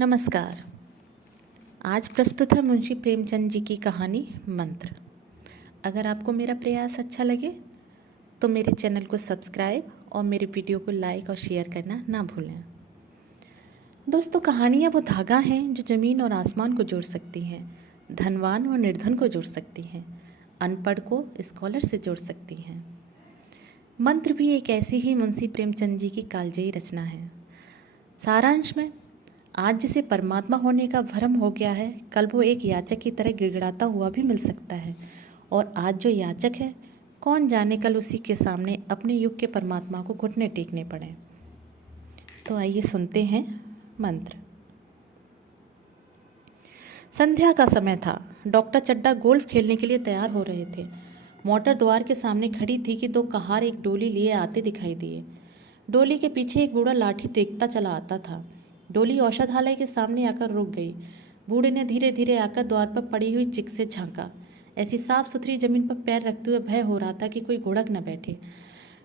नमस्कार। आज प्रस्तुत है मुंशी प्रेमचंद जी की कहानी मंत्र। अगर आपको मेरा प्रयास अच्छा लगे तो मेरे चैनल को सब्सक्राइब और मेरे वीडियो को लाइक और शेयर करना ना भूलें। दोस्तों, कहानियाँ वो धागा हैं जो ज़मीन और आसमान को जोड़ सकती हैं, धनवान और निर्धन को जोड़ सकती हैं, अनपढ़ को स्कॉलर से जोड़ सकती हैं। मंत्र भी एक ऐसी ही मुंशी प्रेमचंद जी की कालजयी रचना है। सारांश में, आज जिसे परमात्मा होने का भ्रम हो गया है, कल वो एक याचक की तरह गिड़गिड़ाता हुआ भी मिल सकता है। और आज जो याचक है, कौन जाने कल उसी के सामने अपने युग के परमात्मा को घुटने टेकने पड़े। तो आइए सुनते हैं मंत्र। संध्या का समय था। डॉक्टर चड्डा गोल्फ खेलने के लिए तैयार हो रहे थे। मोटर द्वार के सामने खड़ी थी कि दो कहार एक डोली लिए आते दिखाई दिए। डोली के पीछे एक बूढ़ा लाठी टेकता चला आता था। डोली औषधालय के सामने आकर रुक गई। बूढ़े ने धीरे धीरे आकर द्वार पर पड़ी हुई चिक से झांका। ऐसी साफ सुथरी जमीन पर पैर रखते हुए भय हो रहा था कि कोई घुड़क न बैठे।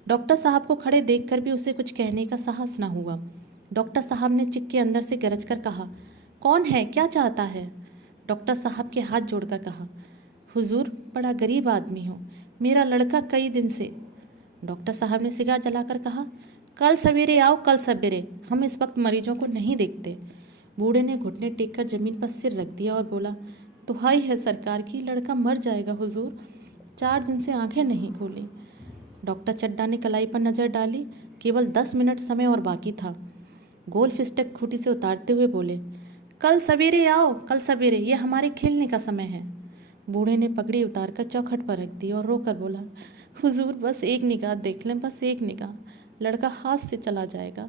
डॉक्टर साहब को खड़े देखकर भी उसे कुछ कहने का साहस न हुआ। डॉक्टर साहब ने चिक के अंदर से गरज कर कहा, कौन है, क्या चाहता है? डॉक्टर साहब के हाथ जोड़कर कहा, हुजूर, बड़ा गरीब आदमी हूँ, मेरा लड़का कई दिन से। डॉक्टर साहब ने सिगार जलाकर कहा, कल सवेरे आओ, कल सवेरे, हम इस वक्त मरीजों को नहीं देखते। बूढ़े ने घुटने टेककर जमीन पर सिर रख दिया और बोला, दुहाई है सरकार की, लड़का मर जाएगा हुजूर, 4 दिन से आंखें नहीं खोली। डॉक्टर चड्डा ने कलाई पर नजर डाली। केवल 10 मिनट समय और बाकी था। गोल्फ स्टिक खूंटी से उतारते हुए बोले, कल सवेरे आओ, कल सवेरे, यह हमारे खेलने का समय है। बूढ़े ने पगड़ी उतारकर चौखट पर रख दी और रोकर बोला, हुजूर, बस एक निगाह देख लें, बस एक निगाह, लड़का हाथ से चला जाएगा।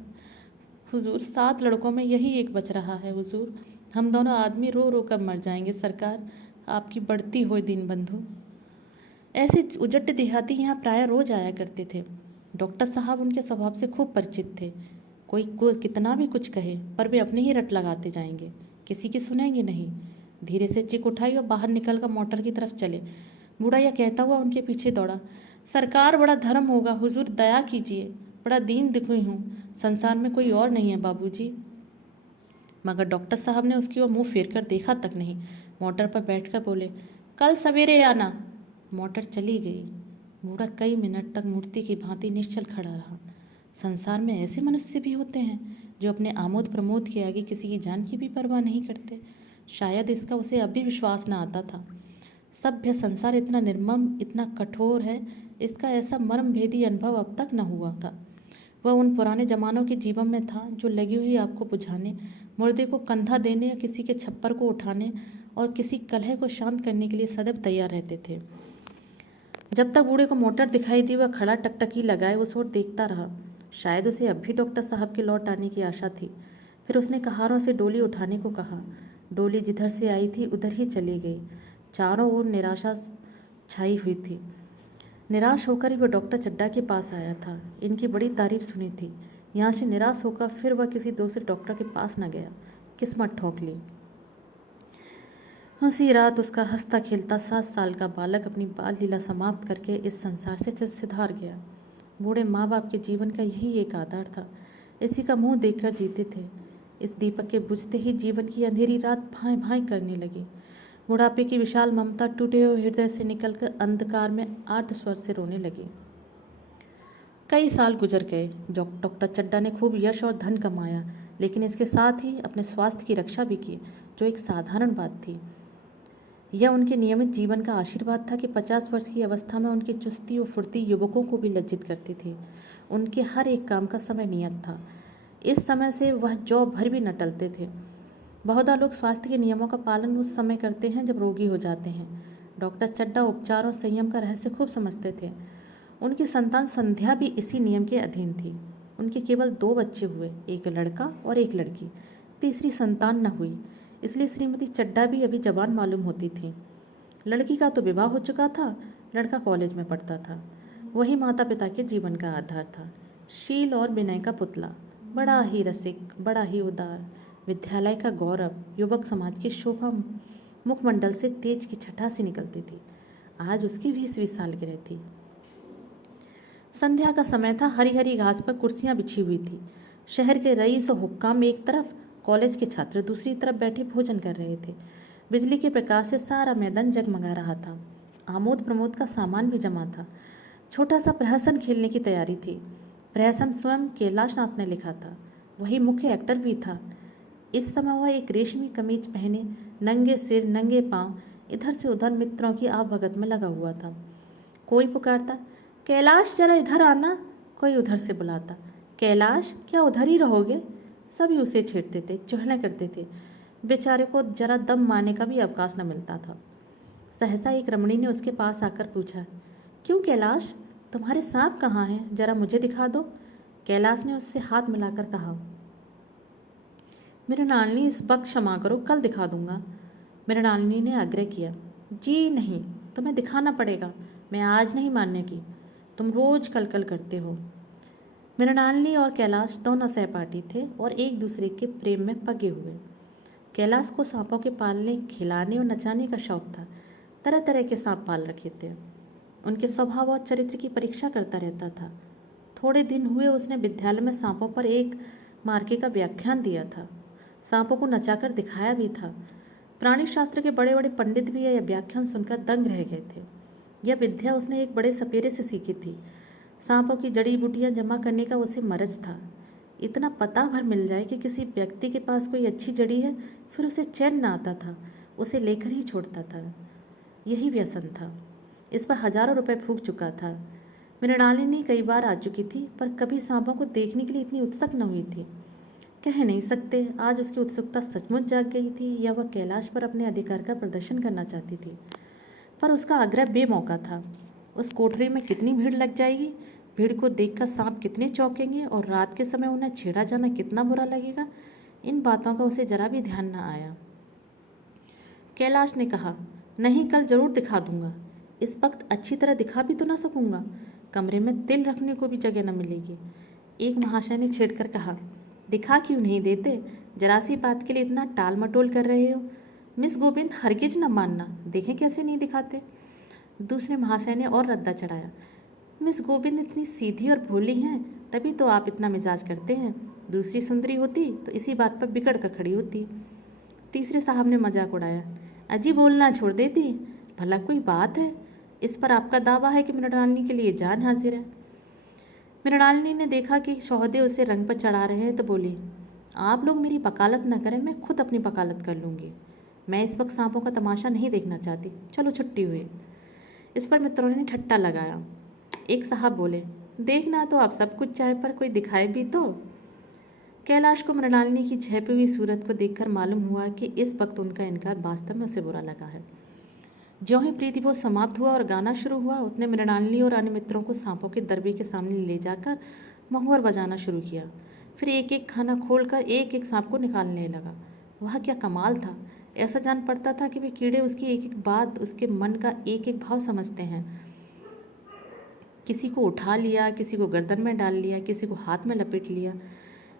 हुजूर, 7 लड़कों में यही एक बच रहा है हुजूर, हम दोनों आदमी रो रो कर मर जाएंगे सरकार, आपकी बढ़ती हुई दीन बंधु। ऐसे उजट देहाती यहाँ प्राय रोज आया करते थे। डॉक्टर साहब उनके स्वभाव से खूब परिचित थे। कोई को कितना भी कुछ कहे, पर वे अपने ही रट लगाते जाएंगे, किसी की सुनेंगे नहीं। धीरे से चिक उठाई और बाहर निकलकर मोटर की तरफ चले। बूढ़ा यह कहता हुआ उनके पीछे दौड़ा, सरकार, बड़ा धर्म होगा हुजूर, दया कीजिए, बड़ा दीन दुखी हूँ, संसार में कोई और नहीं है बाबूजी। मगर डॉक्टर साहब ने उसकी ओर मुंह फेर कर देखा तक नहीं। मोटर पर बैठकर बोले, कल सवेरे आना। मोटर चली गई। बूढ़ा कई मिनट तक मूर्ति की भांति निश्चल खड़ा रहा। संसार में ऐसे मनुष्य भी होते हैं जो अपने आमोद प्रमोद के आगे किसी की जान की भी परवाह नहीं करते। शायद इसका उसे अब भी विश्वास न आता था। सभ्य संसार इतना निर्मम, इतना कठोर है, इसका ऐसा मर्म भेदी अनुभव अब तक न हुआ था। वह उन पुराने जमानों के जीवन में था जो लगी हुई आग को बुझाने, मुर्दे को कंधा देने या किसी के छप्पर को उठाने और किसी कलह को शांत करने के लिए सदैव तैयार रहते थे। जब तक बूढ़े को मोटर दिखाई दी, वह खड़ा टकटकी लगाए उस ओर देखता रहा। शायद उसे अब भी डॉक्टर साहब के लौट आने की आशा थी। फिर उसने कहारों से डोली उठाने को कहा। डोली जिधर से आई थी उधर ही चली गई। चारों ओर निराशा छाई हुई थी। निराश होकर ही वह डॉक्टर चड्डा के पास आया था। इनकी बड़ी तारीफ सुनी थी। यहाँ से निराश होकर फिर वह किसी दूसरे डॉक्टर के पास न गया। किस्मत ठोक ली। उसी रात उसका हंसता खेलता 7 साल का बालक अपनी बाल लीला समाप्त करके इस संसार से सिधार गया। बूढ़े माँ बाप के जीवन का यही एक आधार था। इसी का मुंह देखकर जीते थे। इस दीपक के बुझते ही जीवन की अंधेरी रात भाई भाई करने लगी। बुढ़ापे की विशाल ममता टूटे हुए हृदय से निकलकर अंधकार में आर्त स्वर से रोने लगी। कई साल गुजर गए। डॉक्टर चड्डा ने खूब यश और धन कमाया, लेकिन इसके साथ ही अपने स्वास्थ्य की रक्षा भी की, जो एक साधारण बात थी। यह उनके नियमित जीवन का आशीर्वाद था कि 50 वर्ष की अवस्था में उनकी चुस्ती और फुर्ती युवकों को भी लज्जित करती थी। उनके हर एक काम का समय नियत था। इस समय से वह जौ भर भी न टलते थे। बहुधा लोग स्वास्थ्य के नियमों का पालन उस समय करते हैं जब रोगी हो जाते हैं। डॉक्टर चड्डा उपचार और संयम का रहस्य खूब समझते थे। उनकी संतान संध्या भी इसी नियम के अधीन थी। उनके केवल 2 बच्चे हुए, एक लड़का और एक लड़की। तीसरी संतान न हुई, इसलिए श्रीमती चड्डा भी अभी जवान मालूम होती थी। लड़की का तो विवाह हो चुका था, लड़का कॉलेज में पढ़ता था। वही माता पिता के जीवन का आधार था। शील और विनय का पुतला, बड़ा ही रसिक, बड़ा ही उदार, विद्यालय का गौरव, युवक समाज की शोभा मुखमंडल से तेज की छटा सी निकलती थी। आज उसकी 20वीं सालगिरह थी। संध्या का समय था। हरी हरी घास पर कुर्सियां बिछी हुई थी। शहर के रईस और हुक्काम एक तरफ, कॉलेज के छात्र दूसरी तरफ बैठे भोजन कर रहे थे। बिजली के प्रकाश से सारा मैदान जगमगा रहा था। आमोद प्रमोद का सामान भी जमा था। छोटा सा प्रहसन खेलने की तैयारी थी। प्रहसन स्वयं कैलाश नाथ ने लिखा था। वही मुख्य एक्टर भी था। इस समय वह एक रेशमी कमीज पहने, नंगे सिर नंगे पांव इधर से उधर मित्रों की आवभगत में लगा हुआ था। कोई पुकारता, कैलाश जरा इधर आना। कोई उधर से बुलाता, कैलाश क्या उधर ही रहोगे। सभी उसे छेड़ते थे, चुहला करते थे। बेचारे को जरा दम मारने का भी अवकाश न मिलता था। सहसा एक रमणी ने उसके पास आकर पूछा, क्यों कैलाश, तुम्हारे सांप कहाँ हैं, जरा मुझे दिखा दो। कैलाश ने उससे हाथ मिलाकर कहा, मृणालिनी इस वक्त क्षमा करो, कल दिखा दूंगा। मृणालिनी ने आग्रह किया, जी नहीं, तुम्हें दिखाना पड़ेगा, मैं आज नहीं मानने की, तुम रोज कल कल करते हो। मृणालिनी और कैलाश दोनों सहपाठी थे और एक दूसरे के प्रेम में पगे हुए। कैलाश को सांपों के पालने, खिलाने और नचाने का शौक था। तरह तरह के सांप पाल रखे थे। उनके स्वभाव और चरित्र की परीक्षा करता रहता था। थोड़े दिन हुए उसने विद्यालय में सांपों पर एक मार्के का व्याख्यान दिया था। सांपों को नचाकर दिखाया भी था। प्राणी शास्त्र के बड़े बड़े पंडित भी यह व्याख्यान सुनकर दंग रह गए थे। यह विद्या उसने एक बड़े सपेरे से सीखी थी। सांपों की जड़ी बूटियां जमा करने का उसे मरज था। इतना पता भर मिल जाए कि किसी व्यक्ति के पास कोई अच्छी जड़ी है, फिर उसे चैन न आता था, उसे लेकर ही छोड़ता था। यही व्यसन था। इस पर हजारों रुपए फूंक चुका था। मृणालिनी कई बार आ चुकी थी, पर कभी सांपों को देखने के लिए इतनी उत्सुक न हुई थी। कह नहीं सकते आज उसकी उत्सुकता सचमुच जाग गई थी या वह कैलाश पर अपने अधिकार का प्रदर्शन करना चाहती थी। पर उसका आग्रह बेमौका था। उस कोठरी में कितनी भीड़ लग जाएगी, भीड़ को देखकर सांप कितने चौंकेंगे और रात के समय उन्हें छेड़ा जाना कितना बुरा लगेगा, इन बातों का उसे जरा भी ध्यान न आया। कैलाश ने कहा, नहीं, कल जरूर दिखा दूंगा। इस वक्त अच्छी तरह दिखा भी तो ना सकूंगा, कमरे में तिल रखने को भी जगह न मिलेगी। एक महाशय ने छेड़कर कहा, दिखा क्यों नहीं देते, जरा सी बात के लिए इतना टाल मटोल कर रहे हो। मिस गोविंद हरगिज न मानना, देखें कैसे नहीं दिखाते। दूसरे महाशय ने और रद्दा चढ़ाया, मिस गोविंद इतनी सीधी और भोली हैं, तभी तो आप इतना मिजाज करते हैं। दूसरी सुंदरी होती तो इसी बात पर बिगड़ कर खड़ी होती। तीसरे साहब ने मजाक उड़ाया, अजी बोलना छोड़ देती, भला कोई बात है। इस पर आपका दावा है कि मृणालिनी के लिए जान हाजिर है। मृणालिनी ने देखा कि सौदे उसे रंग पर चढ़ा रहे हैं तो बोली, आप लोग मेरी वकालत न करें, मैं खुद अपनी वकालत कर लूँगी। मैं इस वक्त सांपों का तमाशा नहीं देखना चाहती, चलो छुट्टी हुई। इस पर मित्रों ने ठट्टा लगाया। एक साहब बोले, देखना तो आप सब कुछ चाहे, पर कोई दिखाए भी तो। कैलाश को मृणालिनी की झेपी हुई सूरत को देखकर मालूम हुआ कि इस वक्त उनका इनकार वास्तव में उसे बुरा लगा है। ज्यों ही प्रीतिभोज समाप्त हुआ और गाना शुरू हुआ, उसने मृणालिनी और अन्य मित्रों को सांपों के दरबे के सामने ले जाकर महुअर बजाना शुरू किया। फिर एक एक खाना खोलकर एक एक सांप को निकालने लगा। वह क्या कमाल था। ऐसा जान पड़ता था कि वे कीड़े उसकी एक एक बात, उसके मन का एक एक भाव समझते हैं। किसी को उठा लिया, किसी को गर्दन में डाल लिया, किसी को हाथ में लपेट लिया।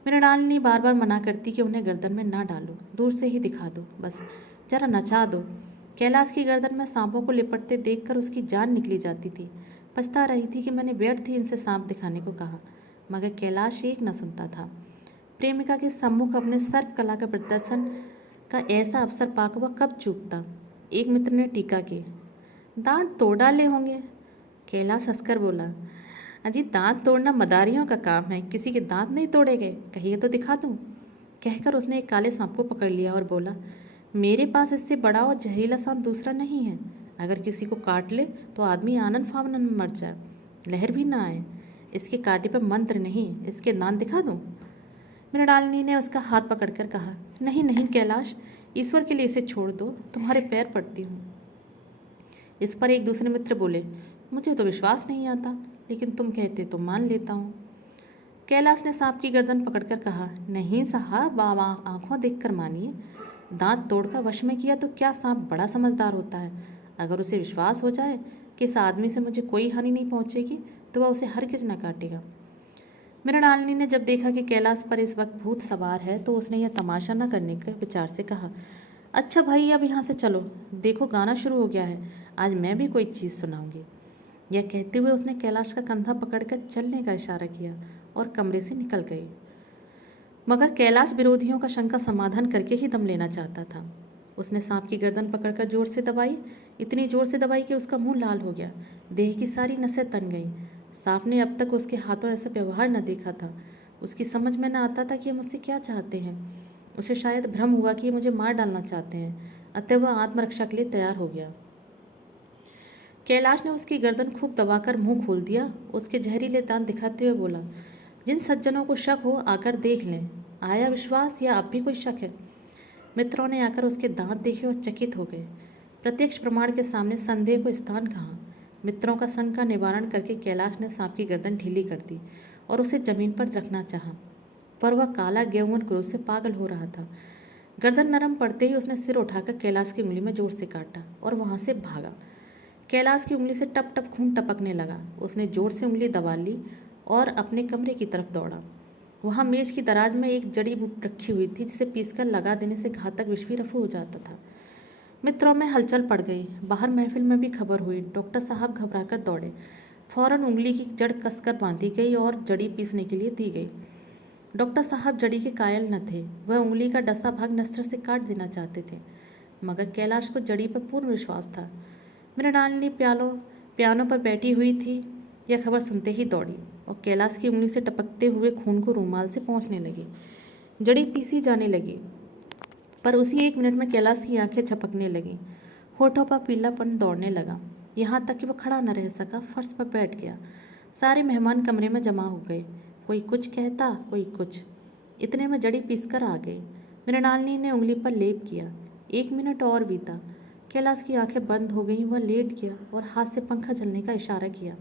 मृणालिनी बार बार मना करती कि उन्हें गर्दन में ना डालो, दूर से ही दिखा दो, बस जरा नचा दो। कैलाश की गर्दन में सांपों को लिपटते देखकर उसकी जान निकली जाती थी। पछता रही थी कि मैंने व्यर्थ ही इनसे सांप दिखाने को कहा, मगर कैलाश एक न सुनता था। प्रेमिका के सम्मुख अपने सर्प कला का प्रदर्शन का ऐसा अवसर पाकर वह कब चूकता। एक मित्र ने टीका की, दांत तोड़ डाले होंगे। कैलाश हंसकर बोला, अजी दांत तोड़ना मदारियों का काम है, किसी के दांत नहीं तोड़े गए, कहिए तो दिखा दूं। कहकर उसने एक काले सांप को पकड़ लिया और बोला, मेरे पास इससे बड़ा और जहरीला सांप दूसरा नहीं है। अगर किसी को काट ले तो आदमी आनंद फावनन में मर जाए, लहर भी ना आए। इसके कांटे पर मंत्र नहीं, इसके दांत दिखा दूं। मृणालिनी ने उसका हाथ पकड़कर कहा, नहीं नहीं कैलाश, ईश्वर के लिए इसे छोड़ दो, तुम्हारे पैर पड़ती हूँ। इस पर एक दूसरे मित्र बोले, मुझे तो विश्वास नहीं आता, लेकिन तुम कहते तो मान लेता हूँ। कैलाश ने सांप की गर्दन पकड़कर कहा, नहीं साहब, बाबा आंखों देखकर मानिए। दांत तोड़कर वश में किया तो क्या सांप बड़ा समझदार होता है। अगर उसे विश्वास हो जाए कि इस आदमी से मुझे कोई हानि नहीं पहुँचेगी तो वह उसे हरगिज न काटेगा। मृणालिनी ने जब देखा कि कैलाश पर इस वक्त भूत सवार है तो उसने यह तमाशा न करने के विचार से कहा, अच्छा भाई अब यहाँ से चलो, देखो गाना शुरू हो गया है, आज मैं भी कोई चीज़ सुनाऊंगी। यह कहते हुए उसने कैलाश का कंधा पकड़कर चलने का इशारा किया और कमरे से निकल गई। मगर कैलाश विरोधियों का शंका समाधान करके ही दम लेना चाहता था। उसने सांप की गर्दन पकड़कर जोर से दबाई, इतनी जोर से दबाई कि उसका मुंह लाल हो गया, देह की सारी नसें तन गईं। सांप ने अब तक उसके हाथों ऐसा व्यवहार न देखा था। उसकी समझ में न आता था कि ये मुझसे क्या चाहते हैं। उसे शायद भ्रम हुआ कि ये मुझे मार डालना चाहते हैं, अतः वह आत्मरक्षा के लिए तैयार हो गया। कैलाश ने उसकी गर्दन खूब दबाकर मुंह खोल दिया। उसके जहरीले दांत दिखाते हुए बोला, जिन सज्जनों को शक हो आकर देख लें। आया विश्वास या अब भी कोई शक है? मित्रों ने आकर उसके दांत देखे और चकित हो गए। प्रत्यक्ष प्रमाण के सामने संदेह को स्थान कहाँ। मित्रों का संग का निवारण करके कैलाश ने सांप की गर्दन ढीली कर दी और उसे जमीन पर रखना चाहा, पर वह काला गेहूं क्रोध से पागल हो रहा था। गर्दन नरम पड़ते ही उसने सिर उठाकर कैलाश की उंगली में जोर से काटा और वहां से भागा। कैलाश की उंगली से टप टप खून टपकने लगा। उसने जोर से उंगली दबा ली और अपने कमरे की तरफ दौड़ा। वहाँ मेज की दराज में एक जड़ी बूटी रखी हुई थी, जिसे पीसकर लगा देने से घातक विष भी रफू हो जाता था। मित्रों में हलचल पड़ गई। बाहर महफिल में भी खबर हुई। डॉक्टर साहब घबराकर दौड़े। फौरन उंगली की जड़ कसकर बांधी गई और जड़ी पीसने के लिए दी गई। डॉक्टर साहब जड़ी के कायल न थे। वह उंगली का डसा भाग नस्त्र से काट देना चाहते थे, मगर कैलाश को जड़ी पर पूर्ण विश्वास था। मृणालिनी पियानो पर बैठी हुई थी। यह खबर सुनते ही दौड़ी और कैलाश की उंगली से टपकते हुए खून को रूमाल से पोंछने लगी। जड़ी पीसी जाने लगी, पर उसी 1 मिनट में कैलाश की आंखें झपकने लगीं। होठों पर पीलापन दौड़ने लगा, यहाँ तक कि वह खड़ा न रह सका, फर्श पर बैठ गया। सारे मेहमान कमरे में जमा हो गए। कोई कुछ कहता, कोई कुछ। इतने में जड़ी पीसकर आ गई। मृणालिनी ने उंगली पर लेप किया। 1 मिनट और बीता। कैलाश की आंखें बंद हो गईं। वह लेट गया और हाथ से पंखा चलने का इशारा किया।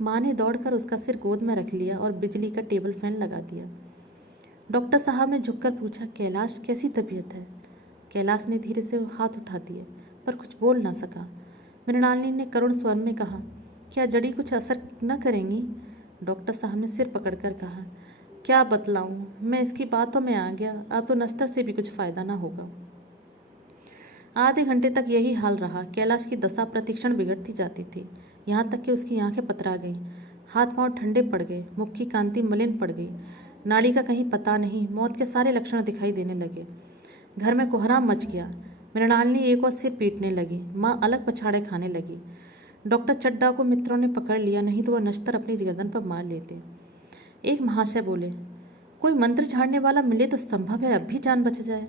माँ ने दौड़कर उसका सिर गोद में रख लिया और बिजली का टेबल फैन लगा दिया। डॉक्टर साहब ने झुककर पूछा, कैलाश कैसी तबीयत है? कैलाश ने धीरे से हाथ उठा दिए, पर कुछ बोल ना सका। मृणालिनी ने करुण स्वर में कहा, क्या जड़ी कुछ असर न करेंगी? डॉक्टर साहब ने सिर पकड़कर कहा, क्या बतलाऊं, मैं इसकी बातों में आ गया। अब तो नस्तर से भी कुछ फायदा ना होगा। आधे घंटे तक यही हाल रहा। कैलाश की दशा प्रतिक्षण बिगड़ती जाती थी, यहाँ तक कि उसकी आंखें पतरा गईं, हाथ पांव ठंडे पड़ गए, मुख की कांति मलिन पड़ गई, नाड़ी का कहीं पता नहीं। मौत के सारे लक्षण दिखाई देने लगे। घर में कोहराम मच गया। मृणालिनी एक और सिर पीटने लगी। माँ अलग पछाड़े खाने लगी। डॉक्टर चड्डा को मित्रों ने पकड़ लिया, नहीं तो वह नश्तर अपनी गर्दन पर मार लेते। एक महाशय बोले, कोई मंत्र झाड़ने वाला मिले तो संभव है अब भी जान बच जाए।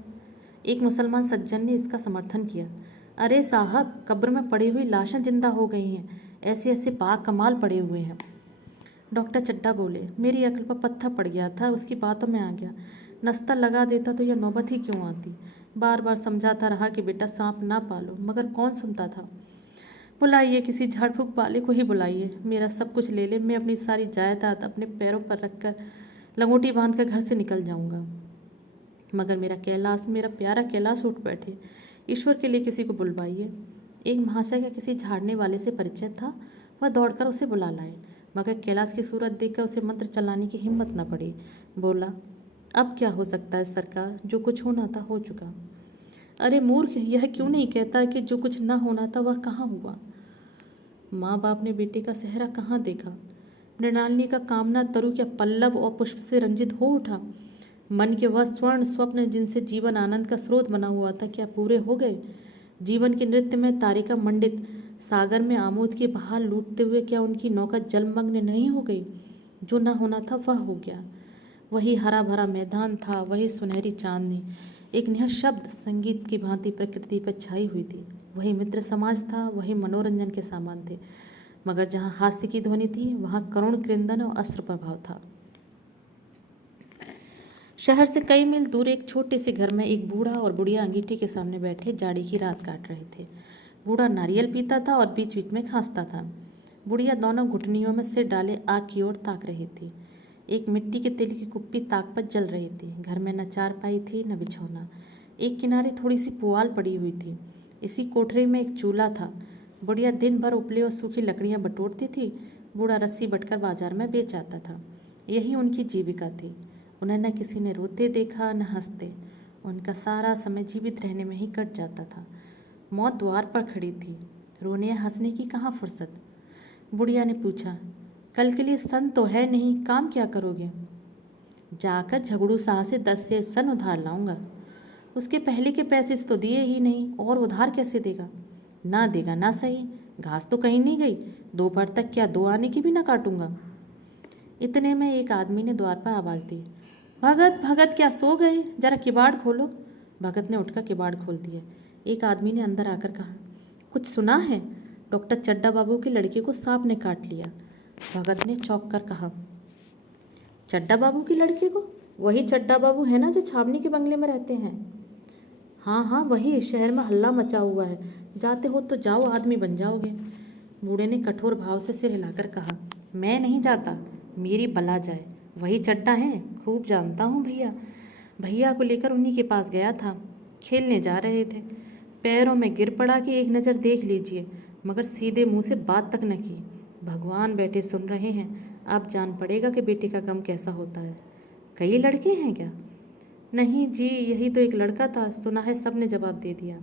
एक मुसलमान सज्जन ने इसका समर्थन किया। अरे साहब, कब्र में पड़ी हुई लाशें जिंदा हो गई हैं, ऐसे ऐसे पाक कमाल पड़े हुए हैं। डॉक्टर चड्डा बोले, मेरी अक्ल पर पत्थर पड़ गया था, उसकी बातों में आ गया। नस्ता लगा देता तो यह नौबत ही क्यों आती। बार बार समझाता रहा कि बेटा सांप ना पालो, मगर कौन सुनता था। बुलाइए, किसी झाड़ फूक वाले को ही बुलाइए, मेरा सब कुछ ले ले, मैं अपनी सारी जायदाद अपने पैरों पर रखकर लंगोटी बांध कर घर से निकल जाऊंगा, मगर मेरा कैलाश, मेरा प्यारा कैलाश उठ बैठे। ईश्वर के लिए किसी को बुलवाइए। एक महाशय का किसी झाड़ने वाले से परिचय था। वह दौड़कर उसे बुला लाए, मगर कैलाश की सूरत देखकर उसे मंत्र चलाने की हिम्मत न पड़ी। बोला, अब क्या हो सकता है सरकार, जो कुछ होना था हो चुका। अरे मूर्ख, यह क्यों नहीं कहता कि जो कुछ न होना था वह कहाँ हुआ? माँ बाप ने बेटे का सेहरा कहाँ देखा? मृणालिनी का कामना तरु क्या पल्लव और पुष्प से रंजित हो उठा? मन के वह स्वर्ण स्वप्न जिनसे जीवन आनंद का स्रोत बना हुआ था, क्या पूरे हो गए? जीवन के नृत्य में तारिका मंडित सागर में आमोद की बहार लूटते हुए क्या उनकी नौका जलमग्न नहीं हो गई? जो न होना था वह हो गया। वही हरा भरा मैदान था, वही सुनहरी चांदनी एक निःशब्द संगीत की भांति प्रकृति पर छाई हुई थी। वही मित्र समाज था, वही मनोरंजन के सामान थे, मगर जहाँ हास्य की ध्वनि थी वहाँ करुण क्रंदन और अश्रु प्रभाव था। शहर से कई मील दूर एक छोटे से घर में एक बूढ़ा और बुढ़िया अंगीठी के सामने बैठे जाड़ी की रात काट रहे थे। बूढ़ा नारियल पीता था और बीच बीच में खांसता था। बुढ़िया दोनों घुटनियों में सिर डाले आग की ओर ताक रही थी। एक मिट्टी के तेल की कुप्पी ताक पर जल रही थी। घर में न चारपाई थी न बिछौना। एक किनारे थोड़ी सी पुआल पड़ी हुई थी। इसी कोठरी में एक चूल्हा था। बुढ़िया दिन भर उपले और सूखी लकड़ियाँ बटोरती थी। बूढ़ा रस्सी बटकर बाजार में बेच आता था। यही उनकी जीविका थी। उन्हें न किसी ने रोते देखा न हंसते। उनका सारा समय जीवित रहने में ही कट जाता था। मौत द्वार पर खड़ी थी। रोने या हंसने की कहाँ फुर्सत। बुढ़िया ने पूछा, कल के लिए सन तो है नहीं, काम क्या करोगे? जाकर झगड़ू शाह से 10 से सन उधार लाऊंगा। उसके पहले के पैसे तो दिए ही नहीं, और उधार कैसे देगा? ना देगा ना सही, घास तो कहीं नहीं गई, दोपहर तक क्या 2 आने की भी ना काटूंगा। इतने में एक आदमी ने द्वार पर आवाज़ दी, भगत भगत क्या सो गए? जरा किवाड़ खोलो। भगत ने उठकर किवाड़ खोल दिया। एक आदमी ने अंदर आकर कहा, कुछ सुना है? डॉक्टर चड्डा बाबू के लड़के को सांप ने काट लिया। भगत ने चौंक कर कहा, चड्डा बाबू की लड़के को? वही चड्डा बाबू है ना जो छावनी के बंगले में रहते हैं? हाँ हाँ वही, शहर में हल्ला मचा हुआ है, जाते हो तो जाओ, आदमी बन जाओगे। बूढ़े ने कठोर भाव से सिर हिलाकर कहा, मैं नहीं जाता, मेरी बला जाए। वही चड्डा है, खूब जानता हूँ भैया। भैया को लेकर उन्हीं के पास गया था, खेलने जा रहे थे, पैरों में गिर पड़ा कि एक नज़र देख लीजिए, मगर सीधे मुंह से बात तक न की। भगवान बैठे सुन रहे हैं, अब जान पड़ेगा कि बेटे का गम कैसा होता है। कई लड़के हैं क्या? नहीं जी, यही तो एक लड़का था, सुना है, सब ने जवाब दे दिया।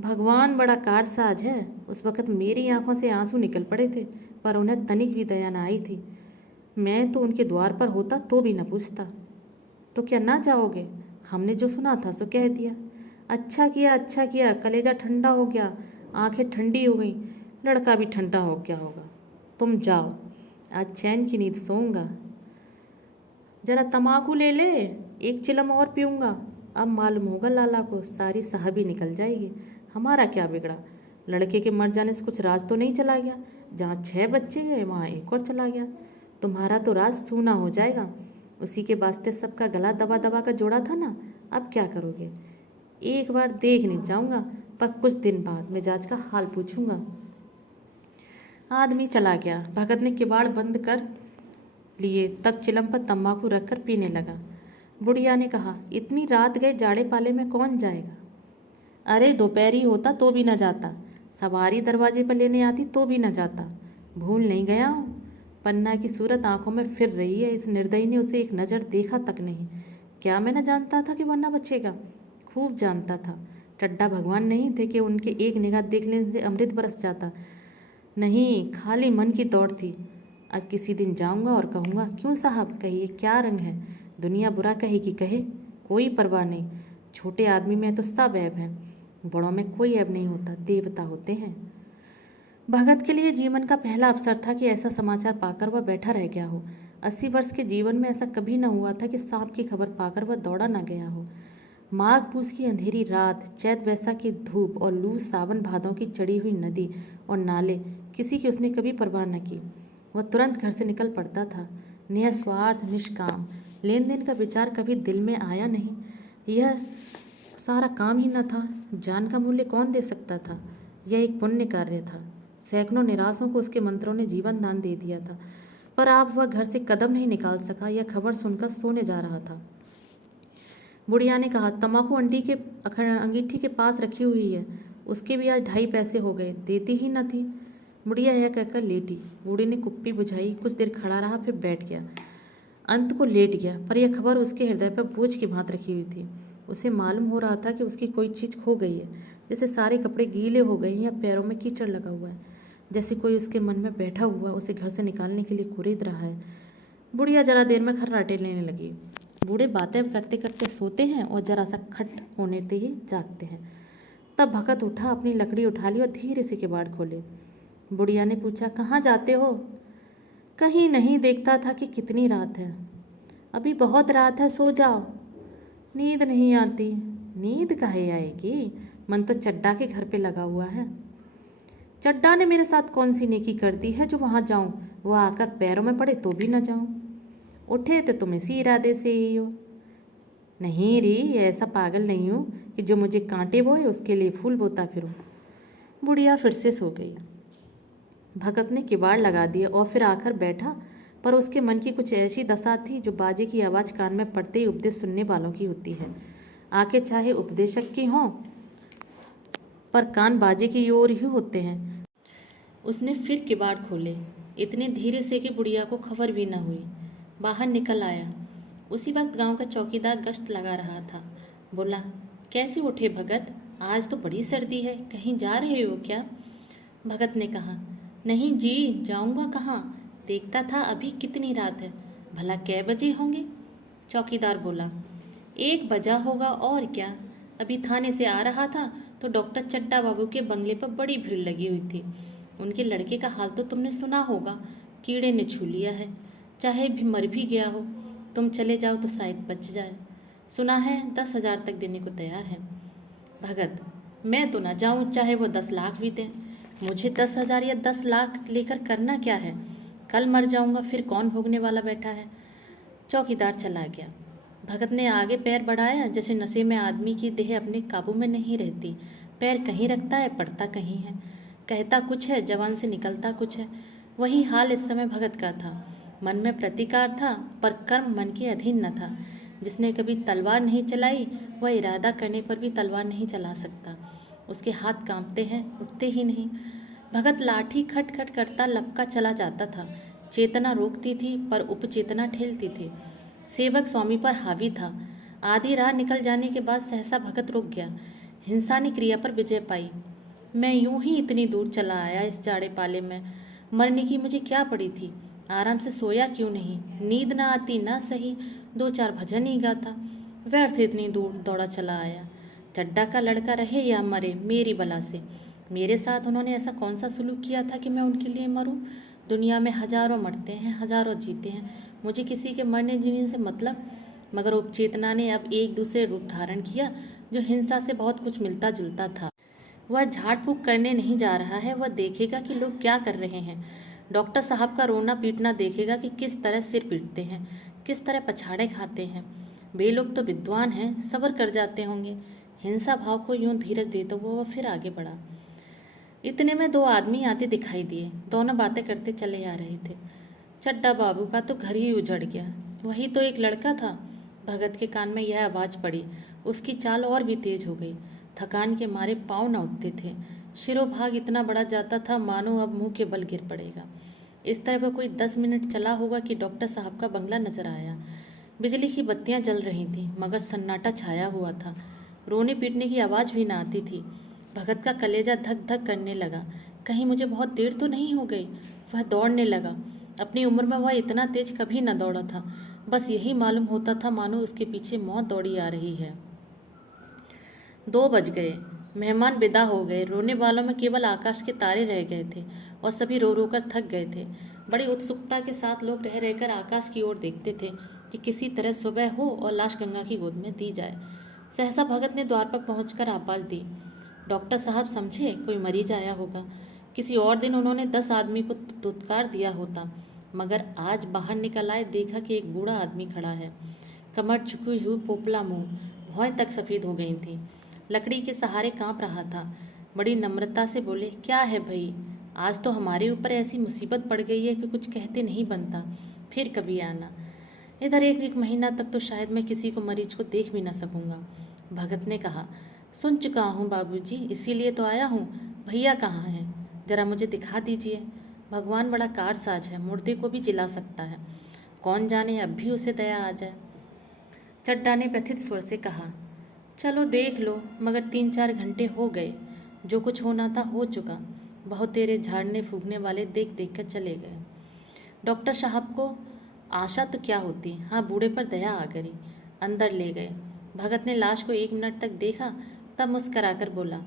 भगवान बड़ा कारसाज है। उस वक़्त मेरी आंखों से आंसू निकल पड़े थे, पर उन्हें तनिक भी दया न आई थी। मैं तो उनके द्वार पर होता तो भी न पूछता। तो क्या ना जाओगे? हमने जो सुना था सो कह दिया। अच्छा किया, कलेजा ठंडा हो गया, आंखें ठंडी हो गई, लड़का भी ठंडा हो गया होगा। तुम जाओ, आज चैन की नींद सोऊंगा। जरा तम्बाकू ले ले, एक चिलम और पीऊँगा। अब मालूम होगा लाला को, सारी साहबी निकल जाएगी। हमारा क्या बिगड़ा? लड़के के मर जाने से कुछ राज तो नहीं चला गया? जहाँ 6 बच्चे गए वहाँ एक और चला गया। तुम्हारा तो राज सूना हो जाएगा। उसी के वास्ते सबका गला दबा दबा कर जोड़ा था ना, अब क्या करोगे? एक बार देख नहीं जाऊँगा, पर कुछ दिन बाद मिजाज का हाल पूछूंगा। आदमी चला गया। भगत ने किवाड़ बंद कर लिए, तब चिलम पर तम्बाकू रखकर पीने लगा। बुढ़िया ने कहा, इतनी रात गए जाड़े पाले में कौन जाएगा? अरे दोपहरी होता तो भी न जाता, सवारी दरवाजे पर लेने आती तो भी न जाता। भूल नहीं गया हूँ। पन्ना की सूरत आंखों में फिर रही है, इस निर्दयी ने उसे एक नज़र देखा तक नहीं। क्या मैं न जानता था कि वरना बचेगा? खूब जानता था। चड्डा भगवान नहीं थे कि उनके एक निगाह देख लेने से अमृत बरस जाता। नहीं, खाली मन की दौड़ थी। अब किसी दिन जाऊंगा और कहूँगा, क्यों साहब, कहिए क्या रंग है? दुनिया बुरा कहे कि कहे, कोई परवाह नहीं। छोटे आदमी में तो सब ऐब हैं, बड़ों में कोई ऐब नहीं होता, देवता होते हैं। भगत के लिए जीवन का पहला अवसर था कि ऐसा समाचार पाकर वह बैठा रह गया हो। 80 वर्ष के जीवन में ऐसा कभी न हुआ था कि सांप की खबर पाकर वह दौड़ा न गया हो। माघ पूस की अंधेरी रात, चैत वैसाख की धूप और लू सावन भादों की चढ़ी हुई नदी और नाले, किसी की उसने कभी परवाह न की। वह तुरंत घर से निकल पड़ता था, निस्वार्थ निष्काम। लेन देन का विचार कभी दिल में आया नहीं। यह सारा काम ही न था। जान का मूल्य कौन दे सकता था? यह एक पुण्य कार्य था। सैकड़ों निराशों को उसके मंत्रों ने जीवन दान दे दिया था, पर अब वह घर से कदम नहीं निकाल सका। यह खबर सुनकर सोने जा रहा था। बुढ़िया ने कहा, तम्बाकू अंगीठी के पास रखी हुई है, उसके भी आज 2.5 पैसे हो गए, देती ही न थी। बुढ़िया यह कहकर लेटी। बूढ़ी ने कुप्पी बुझाई, कुछ देर खड़ा रहा, फिर बैठ गया। अंत को लेट गया, पर यह खबर उसके हृदय पर बोझ की भांति रखी हुई थी। उसे मालूम हो रहा था कि उसकी कोई चीज़ खो गई है, जैसे सारे कपड़े गीले हो गए हैं या पैरों में कीचड़ लगा हुआ है, जैसे कोई उसके मन में बैठा हुआ उसे घर से निकालने के लिए कुरेद रहा है। बुढ़िया जरा देर में खर्राटे लेने लगी। बूढ़े बातें करते करते सोते हैं और जरा सा खट होने से ही जागते हैं। तब भगत उठा, अपनी लकड़ी उठा ली और धीरे से किवाड़ खोले। बुढ़िया ने पूछा, कहाँ जाते हो? कहीं नहीं, देखता था कि कितनी रात है। अभी बहुत रात है, सो जाओ। नींद नहीं आती। नींद काहे आएगी, मन तो चड्डा के घर पे लगा हुआ है। चड्डा ने मेरे साथ कौन सी नेकी कर दी है जो वहाँ जाऊँ? वह आकर पैरों में पड़े तो भी न जाऊँ। उठे तो तुम इसी इरादे से ही हो। नहीं री, ऐसा पागल नहीं हूँ कि जो मुझे कांटे बोए उसके लिए फूल बोता फिरूँ। बुढ़िया फिर से सो गई। भगत ने किवाड़ लगा दिया और फिर आकर बैठा, पर उसके मन की कुछ ऐसी दशा थी जो बाजे की आवाज़ कान में पड़ते ही उपदेश सुनने वालों की होती है। आंखें चाहे उपदेशक की हों, पर कान बाजे की ओर ही होते हैं। उसने फिर किवाड़ खोले, इतने धीरे से कि बुढ़िया को खबर भी न हुई। बाहर निकल आया। उसी वक्त गांव का चौकीदार गश्त लगा रहा था। बोला, कैसे उठे भगत? आज तो बड़ी सर्दी है, कहीं जा रहे हो क्या? भगत ने कहा, नहीं जी, जाऊंगा कहाँ, देखता था अभी कितनी रात है। भला कै बजे होंगे? चौकीदार बोला। 1 बजा होगा और क्या। अभी थाने से आ रहा था तो डॉक्टर चड्डा बाबू के बंगले पर बड़ी भीड़ लगी हुई थी। उनके लड़के का हाल तो तुमने सुना होगा, कीड़े ने छू लिया है। चाहे भी मर भी गया हो, तुम चले जाओ तो शायद बच जाए। सुना है 10,000 तक देने को तैयार है। भगत, मैं तो ना जाऊं चाहे वो 10 लाख भी दें। मुझे 10,000 या 10 लाख लेकर करना क्या है? कल मर जाऊंगा, फिर कौन भोगने वाला बैठा है। चौकीदार चला गया। भगत ने आगे पैर बढ़ाया, जैसे नशे में आदमी की देह अपने काबू में नहीं रहती। पैर कहीं रखता है, पड़ता कहीं है। कहता कुछ है, जवान से निकलता कुछ है। वही हाल इस समय भगत का था। मन में प्रतिकार था, पर कर्म मन के अधीन न था। जिसने कभी तलवार नहीं चलाई, वह इरादा करने पर भी तलवार नहीं चला सकता। उसके हाथ कांपते हैं, उठते ही नहीं। भगत लाठी खट खट करता लपका चला जाता था। चेतना रोकती थी, पर उपचेतना ठेलती थी। सेवक स्वामी पर हावी था। आधी राह निकल जाने के बाद सहसा भगत रुक गया। हिंसा ने क्रिया पर विजय पाई। मैं यूं ही इतनी दूर चला आया इस जाड़े पाले में। मरने की मुझे क्या पड़ी थी? आराम से सोया क्यों नहीं? नींद ना आती ना सही, 2-4 भजन ही गाता। व्यर्थ इतनी दूर दौड़ा चला आया। चड्डा का लड़का रहे या मरे, मेरी बला से। मेरे साथ उन्होंने ऐसा कौन सा सुलूक किया था कि मैं उनके लिए मरूं? दुनिया में हजारों मरते हैं, हजारों जीते हैं। मुझे किसी के मरने जीने से मतलब। मगर उपचेतना ने अब एक दूसरे रूप धारण किया, जो हिंसा से बहुत कुछ मिलता जुलता था। वह झाड़ फूक करने नहीं जा रहा है, वह देखेगा कि लोग क्या कर रहे हैं। डॉक्टर साहब का रोना पीटना देखेगा कि किस तरह सिर पीटते हैं, किस तरह पछाड़े खाते हैं। वे लोग तो विद्वान हैं, सब्र कर जाते होंगे। हिंसा भाव को यूं धीरज देते हुए वह फिर आगे बढ़ा। इतने में 2 आदमी आते दिखाई दिए। दोनों बातें करते चले आ रहे थे। चड्डा बाबू का तो घर ही उजड़ गया। वही तो एक लड़का था। भगत के कान में यह आवाज़ पड़ी। उसकी चाल और भी तेज हो गई। थकान के मारे पाँव न उठते थे। शिरोभाग इतना बढ़ा जाता था मानो अब मुंह के बल गिर पड़ेगा। इस तरह वह कोई 10 मिनट चला होगा कि डॉक्टर साहब का बंगला नजर आया। बिजली की बत्तियां जल रही थीं, मगर सन्नाटा छाया हुआ था। रोने पीटने की आवाज़ भी ना आती थी। भगत का कलेजा धक धक करने लगा। कहीं मुझे बहुत देर तो नहीं हो गई? वह दौड़ने लगा। अपनी उम्र में वह इतना तेज कभी न दौड़ा था। बस यही मालूम होता था मानो उसके पीछे मौत दौड़ी आ रही है। 2 बज गए। मेहमान विदा हो गए। रोने वालों में केवल आकाश के तारे रह गए थे और सभी रो रो कर थक गए थे। बड़ी उत्सुकता के साथ लोग रह रहकर आकाश की ओर देखते थे कि किसी तरह सुबह हो और लाश गंगा की गोद में दी जाए। सहसा भगत ने द्वार पर पहुंचकर आवाज दी। डॉक्टर साहब समझे कोई मरीज आया होगा। किसी और दिन उन्होंने 10 आदमी को दुत्कार दिया होता, मगर आज बाहर निकल आए देखा कि एक बूढ़ा आदमी खड़ा है। कमर झुकी हुई, पोपला मुंह, भौहें तक सफ़ेद हो गई थी। लकड़ी के सहारे कांप रहा था। बड़ी नम्रता से बोले, क्या है भाई? आज तो हमारे ऊपर ऐसी मुसीबत पड़ गई है कि कुछ कहते नहीं बनता। फिर कभी आना। इधर एक महीना तक तो शायद मैं किसी को मरीज को देख भी ना सकूंगा। भगत ने कहा, सुन चुका हूँ बाबूजी, इसीलिए तो आया हूँ। भैया कहाँ हैं? जरा मुझे दिखा दीजिए। भगवान बड़ा कारसाज है, मुर्दे को भी जिला सकता है। कौन जाने अब भी उसे दया आ जाए। चड्डा ने व्यथित स्वर से कहा, चलो देख लो, मगर 3-4 घंटे हो गए। जो कुछ होना था हो चुका। बहुत तेरे झाड़ने फूकने वाले देख देख कर चले गए। डॉक्टर साहब को आशा तो क्या होती, हाँ बूढ़े पर दया आ गई। अंदर ले गए। भगत ने लाश को 1 मिनट तक देखा, तब मुस्कराकर बोला,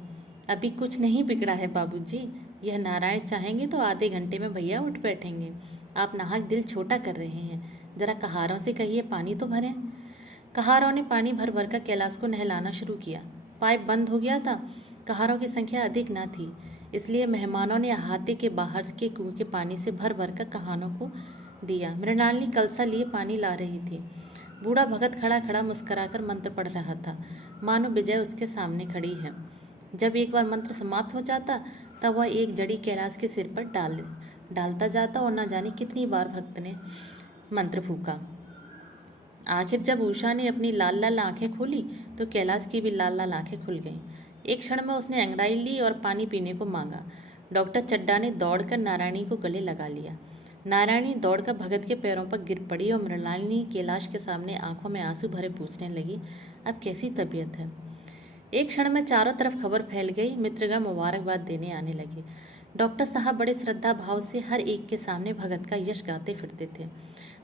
अभी कुछ नहीं बिगड़ा है बाबूजी। यह नारायण चाहेंगे तो आधे घंटे में भैया उठ बैठेंगे। आप नाहक दिल छोटा कर रहे हैं। जरा कहारों से कहिए पानी तो भरें। कहारों ने पानी भर भर कर कैलाश को नहलाना शुरू किया। पाइप बंद हो गया था। कहारों की संख्या अधिक न थी, इसलिए मेहमानों ने अहाते के बाहर के कुएं के पानी से भर भर कर कहानों को दिया। मृणालिनी कलसा लिए पानी ला रही थी। बूढ़ा भगत खड़ा खड़ा मुस्कराकर मंत्र पढ़ रहा था, मानो विजय उसके सामने खड़ी है। जब एक बार मंत्र समाप्त हो जाता, तब वह एक जड़ी कैलाश के सिर पर डालता जाता और न जाने कितनी बार भक्त ने मंत्र फूका। आखिर जब उषा ने अपनी लाल लाल आंखें खोली तो कैलाश की भी लाल लाल आंखें खुल गईं। एक क्षण में उसने अंगड़ाई ली और पानी पीने को मांगा। डॉक्टर चड्डा ने दौड़कर नारायणी को गले लगा लिया। नारायणी दौड़कर भगत के पैरों पर गिर पड़ी और मृणालिनी कैलाश के सामने आंखों में आंसू भरे पूछने लगी, अब कैसी तबीयत है? एक क्षण में चारों तरफ खबर फैल गई। मित्रगण मुबारकबाद देने आने लगे। डॉक्टर साहब बड़े श्रद्धा भाव से हर एक के सामने भगत का यश गाते फिरते थे।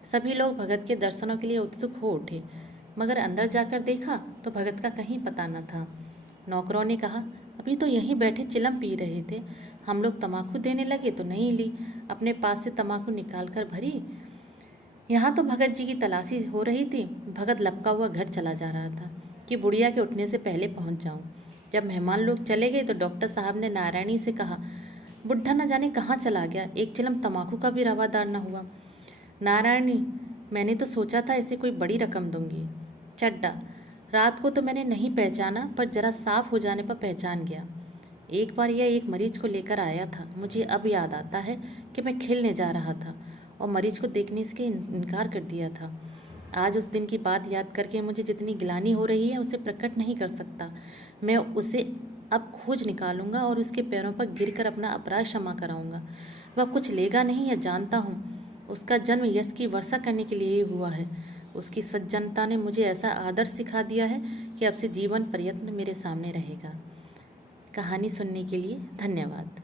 सभी लोग भगत के दर्शनों के लिए उत्सुक हो उठे, मगर अंदर जाकर देखा तो भगत का कहीं पता न था। नौकरों ने कहा, अभी तो यहीं बैठे चिलम पी रहे थे, हम लोग तमाकू देने लगे तो नहीं ली, अपने पास से तमाकू निकाल कर भरी। यहाँ तो भगत जी की तलाशी हो रही थी। भगत लपका हुआ घर चला जा रहा था कि बुढ़िया के उठने से पहले पहुँच जाऊँ। जब मेहमान लोग चले गए तो डॉक्टर साहब ने नारायणी से कहा, बुढ़ा न जाने कहाँ चला गया, एक चिलम तमाकू का भी रवादार न हुआ। नारायणी, मैंने तो सोचा था इसे कोई बड़ी रकम दूंगी। चड्डा, रात को तो मैंने नहीं पहचाना, पर जरा साफ हो जाने पर पहचान गया। एक बार यह एक मरीज को लेकर आया था। मुझे अब याद आता है कि मैं खेलने जा रहा था और मरीज को देखने से इनकार कर दिया था। आज उस दिन की बात याद करके मुझे जितनी गिलानी हो रही है उसे प्रकट नहीं कर सकता। मैं उसे अब खोज निकालूंगा और उसके पैरों पर गिरकर अपना अपराध क्षमा कराऊंगा। वह कुछ लेगा नहीं, यह जानता हूँ। उसका जन्म यश की वर्षा करने के लिए ही हुआ है। उसकी सज्जनता ने मुझे ऐसा आदर्श सिखा दिया है कि अब से जीवन पर्यंत मेरे सामने रहेगा। कहानी सुनने के लिए धन्यवाद।